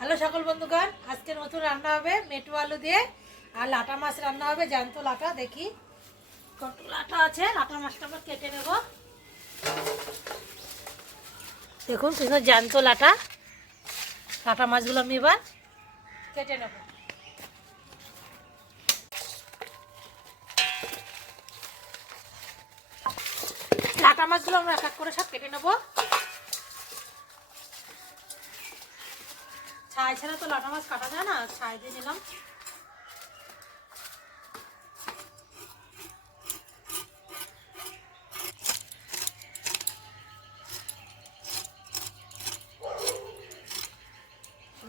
Hello সকল বন্ধুগণ, আজকে নতুন রান্না হবে, মেটু আলু দিয়ে, আর লাটা মাছ রান্না হবে, জ্যান্ত লাটা, দেখি। কত লাটা আছে, লাটা মাছটা আমরা কেটে নেব। দেখুন সুন্দর জ্যান্ত লাটা। লাটা মাছগুলো আমি এবার কেটে নেব। লাটা মাছগুলো আমরা এক এক করে সব কেটে নেব। ছাই ছাড়া তো লাটা মাছ কাটা যায় না, ছাই দিয়ে নিলাম।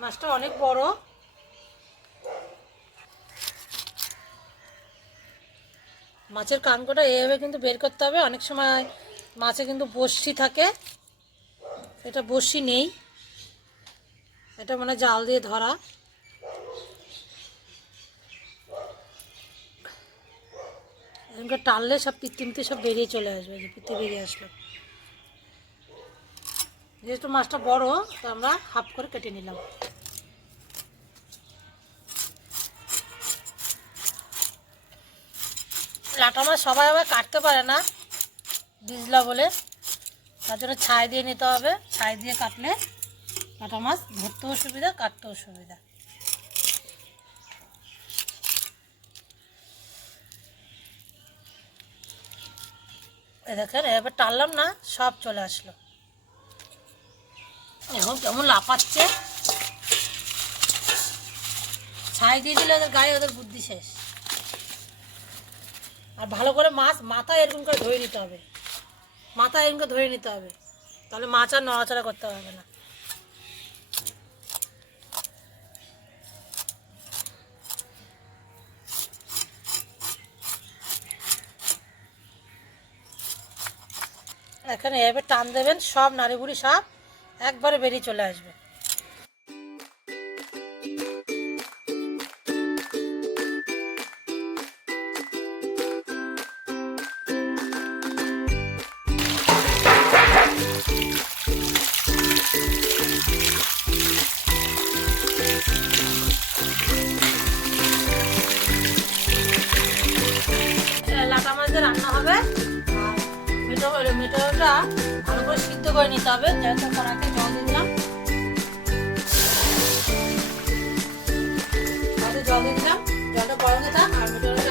মাছটা অনেক বড়। মাছের কানকোটা এভাবে কিন্তু বের করতে হবে, অনেক সময় মাছে কিন্তু বসি থাকে, এটা বসি নেই। এটা মানে জাল দিয়ে ধরা। টানলে সব পিত্তিমতি সব বেরিয়ে চলে আসবে, যে পিত্তি বেরিয়ে আসলো। যেহেতু মাছটা বড়, তো আমরা হাফ করে কেটে নিলাম। লাটা মাছ সবাই আবার কাটতে পারে না, বিজলা বলে। তার জন্য ছাই দিয়ে নিতে হবে। ছাই দিয়ে কাটলে কাটা মাছ, ধরতেও সুবিধা, কাটতেও সুবিধা। দেখেন এবার টানলাম না, সব চলে আসলো। এখন কেমন লাফাচ্ছে। ছাই দিয়ে দিলে ওদের গায়ে ওদের বুদ্ধি শেষ। আর ভালো করে মাছ, মাথা এরকম করে ধরে নিতে হবে। মাথা এরকম করে ধরে নিতে হবে। তাহলে মাছ আর নড়াচড়া করতে হবে না। এখানে এভাবে টান দেবেন, সব নাড়ি বুড়ি সব একবারে বেরিয়ে চলে আসবে। লাটা মাছ রান্না হবে। আর হলে মেটোটা ভালো করে সিদ্ধ করে নিতে হবে। যেহেতু কড়াতে জল দিলাম। জল দিলাম। জলটা গরমে থাক আর মেটোটা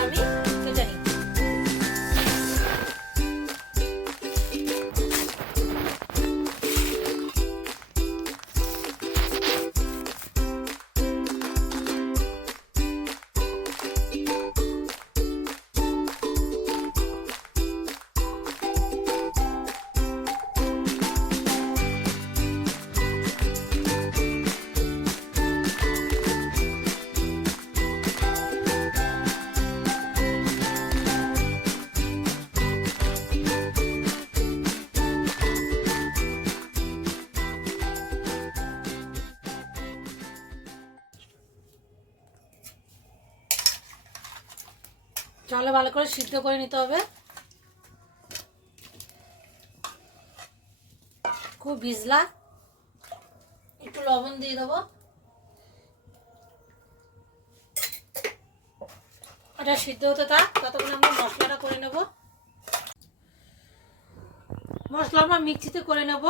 জলে ভালো করে সিদ্ধ করে নিতে হবে। খুব ভিজলা। একটু লবণ দিয়ে দেবো। এটা সিদ্ধ হতে থাক, ততক্ষণ আমরা মশলাটা করে নেব। মশলা আমরা মিক্সিতে করে নেব।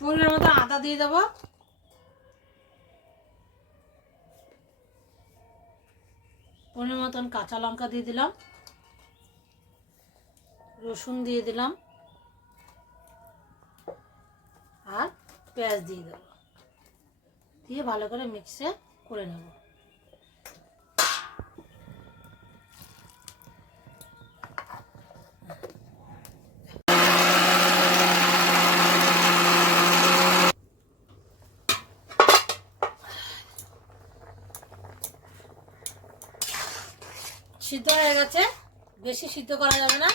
পরিমাণ মতো আদা দিয়ে দেবো। পনেরো মতন কাঁচা লঙ্কা দিয়ে দিলাম। রসুন দিয়ে দিলাম। আর পেঁয়াজ দিয়ে দেব। দিয়ে ভালো করে মিক্সে করে নেব। সিদ্ধ হয়ে গেছে। বেশি সিদ্ধ করা যাবে না।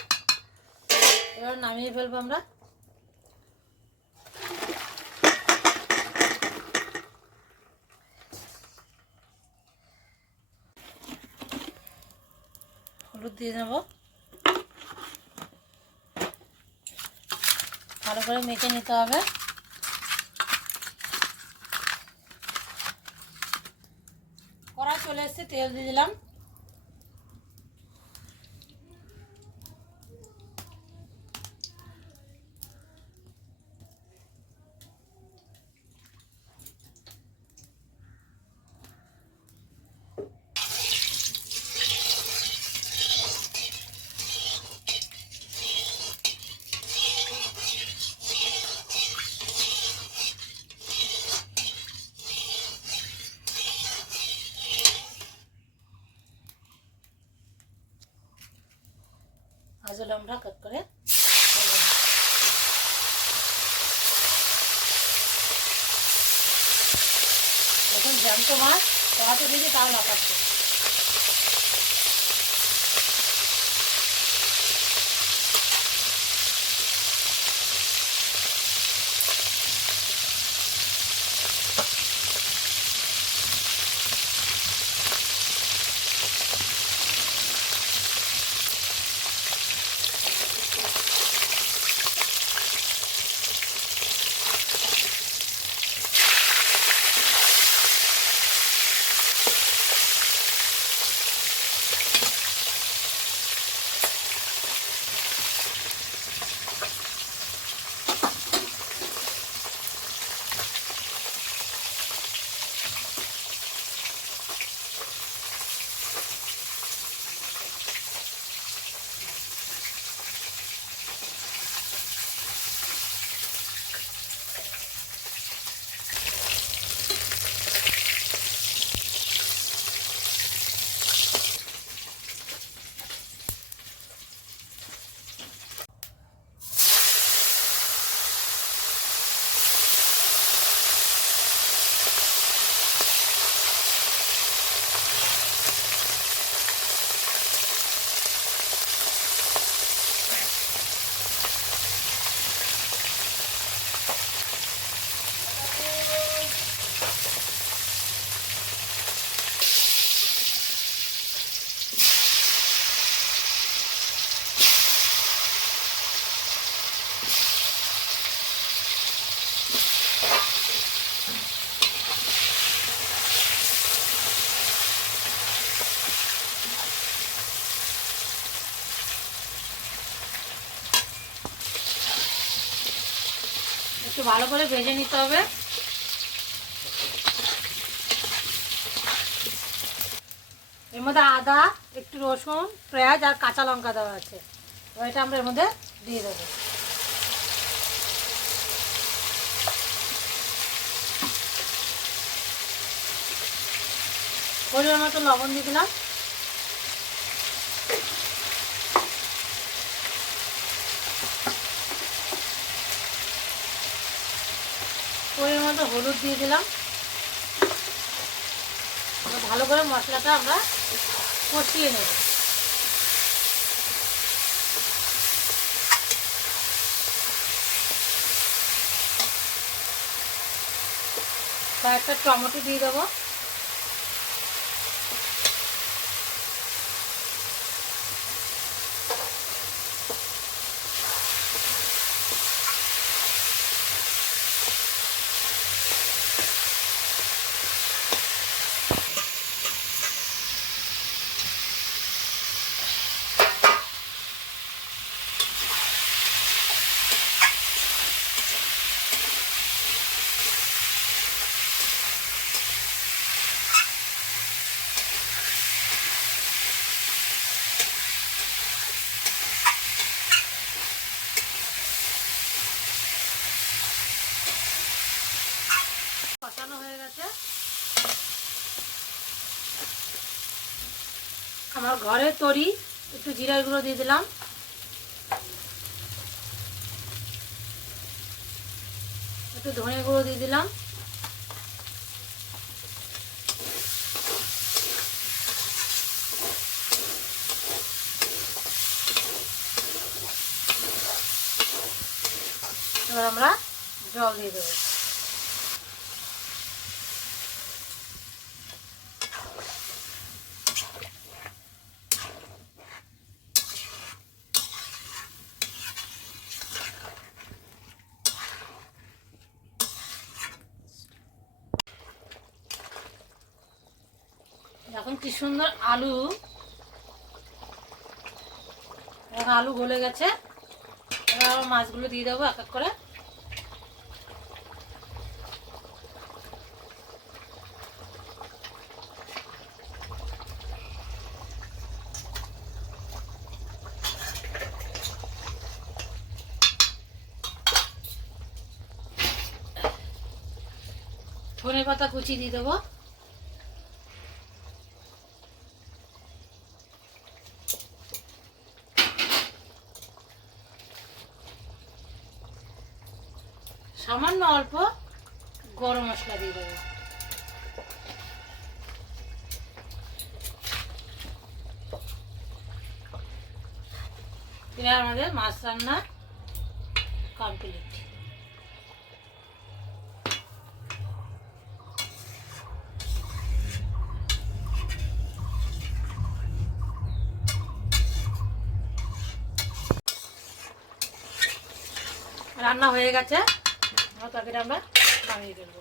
এবার নামিয়ে ফেলব আমরা। হলুদ দিয়ে নেব ভালো করে মেখে নিতে হবে। চলে এসছে, তেল দিয়ে দিলাম। আজও আমরা কাট করে এখন জ্যান্ত মাছ দিয়েছি তাও লাফাচ্ছে একটু ভালো করে ভেজে নিতে হবে। এর মধ্যে আদা, একটু রসুন, পেঁয়াজ আর কাঁচা লঙ্কা দেওয়া আছে। এটা আমরা এর মধ্যে দিয়ে দেবো। পরিমাণ মতো লবণ দিয়ে দিলাম পরিমাণ মতো হলুদ দিয়ে দিলাম। ভালো করে মশলাটা আমরা কষিয়ে নেব। কয়েকটা টমেটো দিয়ে দেবো কষানো হয়ে গেছে আমার ঘরে তরি, একটু জিরার গুঁড়ো দিয়ে দিলাম। একটু ধনে গুঁড়ো দিয়ে দিলাম। এবার আমরা জল দিয়ে দেবো। সুন্দর আলু। আলু গলে গেছে। এবার মাছগুলো দিয়ে দেবো এক এক করে। ধনে পাতা কুচি দিয়ে দেবো সামান্য অল্প গরম মশলা দিয়ে দেবো এবার আমাদের মাছ রান্না কমপ্লিট রান্না হয়ে গেছে। এবার তরকারিটা আমরা নামিয়ে ফেলব।